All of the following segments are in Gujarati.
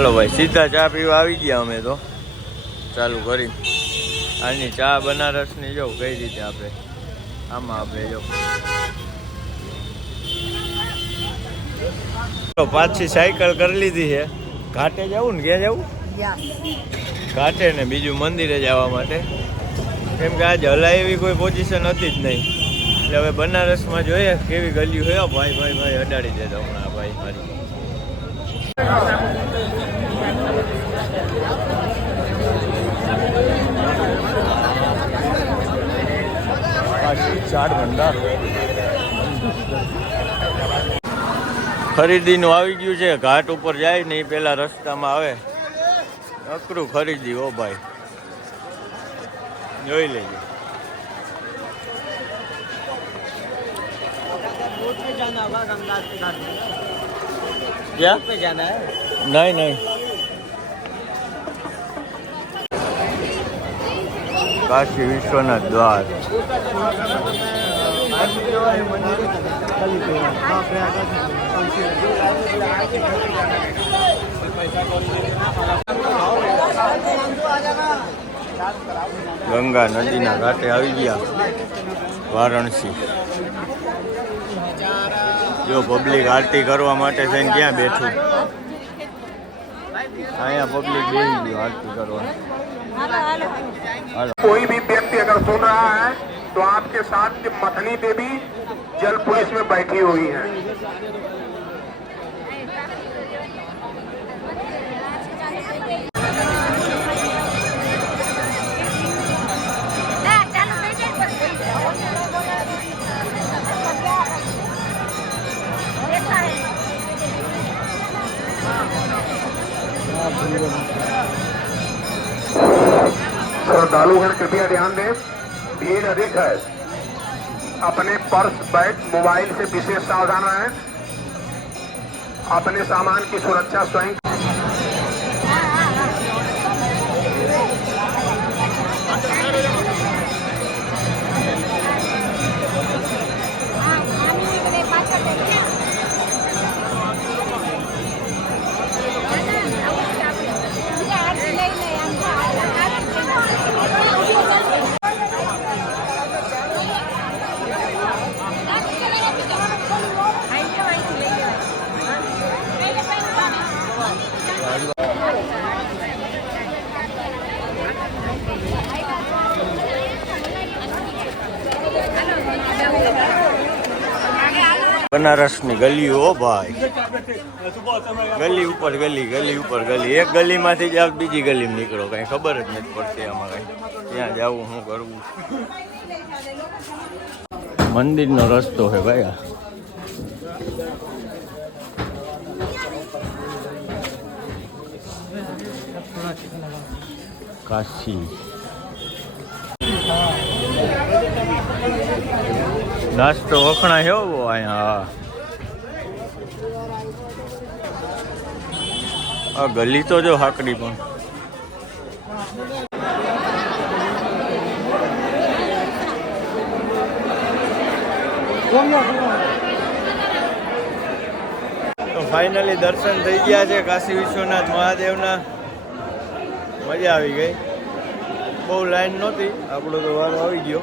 ચાલો ભાઈ સીધા ચા પીવા આવી ગયા અમે તો. ચાલુ કરી આની ચા બનારસની જો કઈ રીતે આપણે આમાં આપણે જો. પાછી સાયકલ કરી લીધી છે. ઘાટે જવું ને ક્યાં જવું? ઘાટે ને બીજું મંદિરે જવા માટે. કેમ કે આજે હલાય એવી કોઈ પોઝિશન હતી જ નહીં. એટલે હવે બનારસમાં જોઈએ કેવી ગલીઓ હોય. ભાઈ ભાઈ ભાઈ અડાડી દેતા હમણાં. ચાટ ખરીદીનું આવી ગયું છે. ઘાટ ઉપર જાય ને એ પેલા રસ્તામાં આવે. અકરું ખરીદી, ઓ ભાઈ. જોઈ લેજો. ક્યાં पे जाना है નહીં નહીં કાશી વિશ્વનાથ દ્વાર ગંગા નદીના ઘાટે આવી ગયા વારાણસી જો પબ્લિક આરતી કરવા માટે થઈને ક્યાં બેઠું અહીંયા પબ્લિક બેસી ગયું આરતી કરવા હાલો कोई भी व्यक्ति अगर सुन रहा है तो आपके साथ की मथनी देवी जल पुलिस में बैठी हुई है श्रद्धालुगण कृपया ध्यान दें, भीड़ अधिक है। अपने पर्स, बैग, मोबाइल से विशेष सावधान रहें। अपने सामान की सुरक्षा स्वयं બનારસની ગલીઓ ભાઈ. ગલી ઉપર ગલી ગલી ઉપર ગલી. એક ગલીમાંથી જ આપ બીજી ગલીમાં નીકળો, કઈ ખબર જ નથી પડતી આમાં કઈ. ત્યાં જવું શું કરવું મંદિરનો રસ્તો છે ભાઈ આ. કાશી. નાસ્તો વખણા હો અહીંયા આ ગલી તો જો હાકડી પણ. ફાઇનલી દર્શન થઈ ગયા છે કાશી વિશ્વનાથ મહાદેવના. મજા આવી ગઈ. બહુ લાઈન નહોતી, આપણો તો વારો આવી ગયો.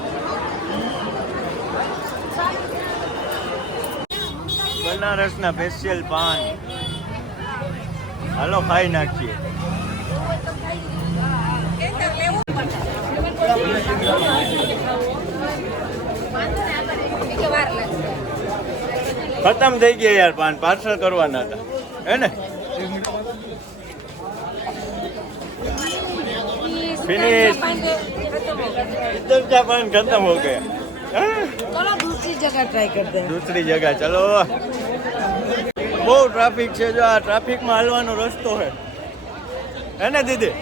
બનારસના સ્પેશિયલ પાન હાલો ખાઈ નાખીએ ખતમ થઈ ગયા યાર પાન પાર્સલ કરવાના હતા હે ને फिनिश इधर का पान खत्म हो गया हाँ? चलो दूसरी जगह ट्राई करते हैं दूसरी जगह चलो બહુ ટ્રાફિક છે, જો આ ટ્રાફિકમાં હાલવાનો રસ્તો છે. હે ને, દીદી?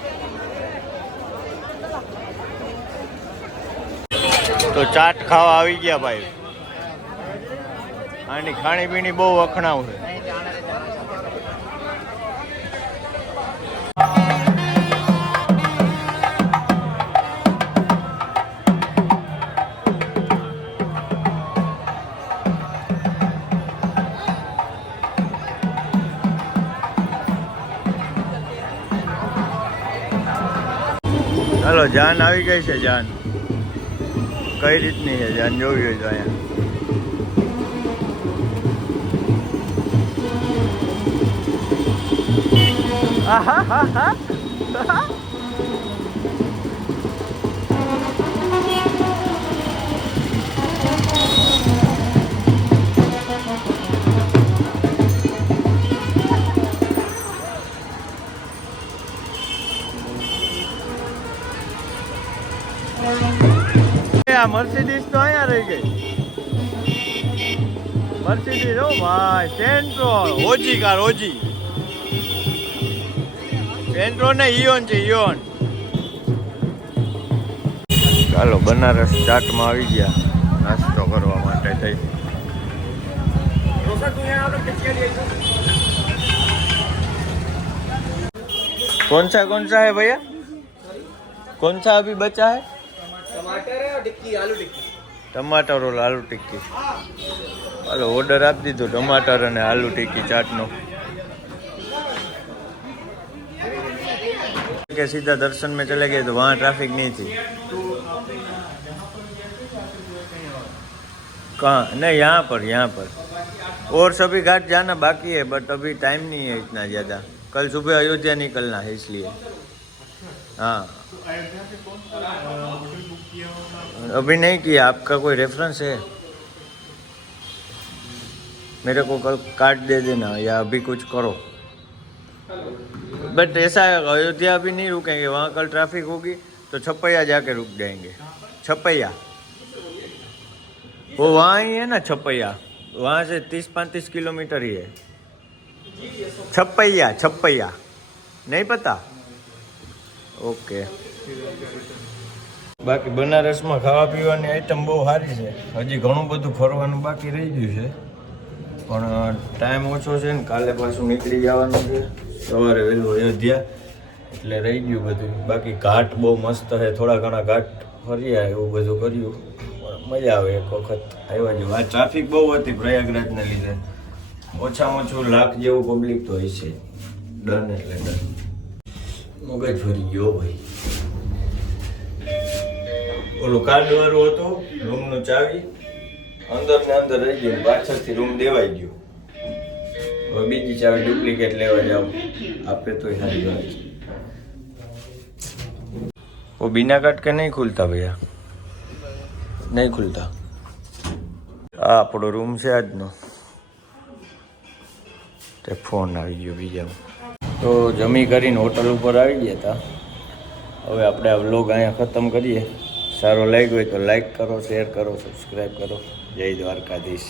તો ચાટ ખાવા આવી ગયા ભાઈ. આની ખાણીપીણી બહુ વખણાવ છે. ચાલો જાન આવી ગઈ છે, જાન. કઈ રીતની છે, જાન? જોવી હોય તો અહીંયા. આહાહાહા. એ આ મર્સિડીઝ તો અહીંયા રહી ગઈ મર્સિડીઝ ઓ ભાઈ સેન્ટ્રો ઓજી કાર ઓજી સેન્ટ્રો ને ઇયોન છે ઇયોન ચાલો બનારસ ચાટમાં આવી ગયા નાસ્તો કરવા માટે થઈ कौन सा कौन सा है भैया कौन सा अभी बचा है टमाटर है और टिक्की आलू टिक्की ટમાટર ઓર આલુ ટિક્કી હાલો ઓર્ડર આપી દીધો ટમાટર અને આલુ ટિક્કી ચાટનો કે सीधा दर्शन में चले गए तो वहाँ ट्रैफिक नहीं थी कहाँ नहीं यहाँ पर यहाँ पर और सभी घाट जाना बाकी है बट अभी टाइम नहीं है इतना ज़्यादा कल सुबह अयोध्या निकलना है इसलिए हाँ अभी नहीं किया, आपका कोई रेफरेंस है? मेरे को कल कार्ड दे देना या अभी कुछ करो। बट ऐसा अयोध्या अभी नहीं रुकेंगे, वहाँ कल ट्रैफ़िक होगी तो छपैया जाके रुक जाएँगे। छपैया वो वहाँ ही है ना छपैया वहाँ से तीस पैंतीस किलोमीटर ही है। छपैया छपैया नहीं पता? ઓકે. બાકી બનારસમાં ખાવા પીવાની આઈટમ બહુ સારી છે. હજી ઘણું બધું ફરવાનું બાકી રહી ગયું છે. પણ ટાઈમ ઓછો છે ને કાલે પાછું નીકળી જવાનું છે. સવારે વહેલું અયોધ્યા. એટલે રહી ગયું બધું. બાકી ઘાટ બહુ મસ્ત છે. થોડા ઘણા ઘાટ ફર્યા એવું બધું કર્યું. મજા આવે એક વખત. આવ્યા જેવું આ ટ્રાફિક બહુ હતી પ્રયાગરાજને લીધે. ઓછામાં ઓછું લાખ જેવું પબ્લિક તો હોય છે ડન એટલે ડન. મગજ ફરી ગયો ભાઈ. ઓલું કાર્ડ વાળું હતું, રૂમનું ચાવી અંદર ને અંદર રહી ગયું પાછળથી રૂમ દેવાઈ ગયો. હવે બીજી ચાવી ડુપ્લિકેટ લેવા જાવ. આપે તો સારી વાત ઓ બીના કાટ કે નહીં ખુલતા ભૈયા? નહીં ખુલતા. આ આપણો રૂમ છે આજનો. તે ફોન આવી ગયો બીજામાં. તો જમી કરીને હોટલ ઉપર આવી ગયા હતા હવે આપણે આ વ્લોગ અહીંયા ખતમ કરીએ. સારો લાગ્યો હોય તો લાઈક કરો શેર કરો સબસ્ક્રાઈબ કરો. જય દ્વારકાધીશ.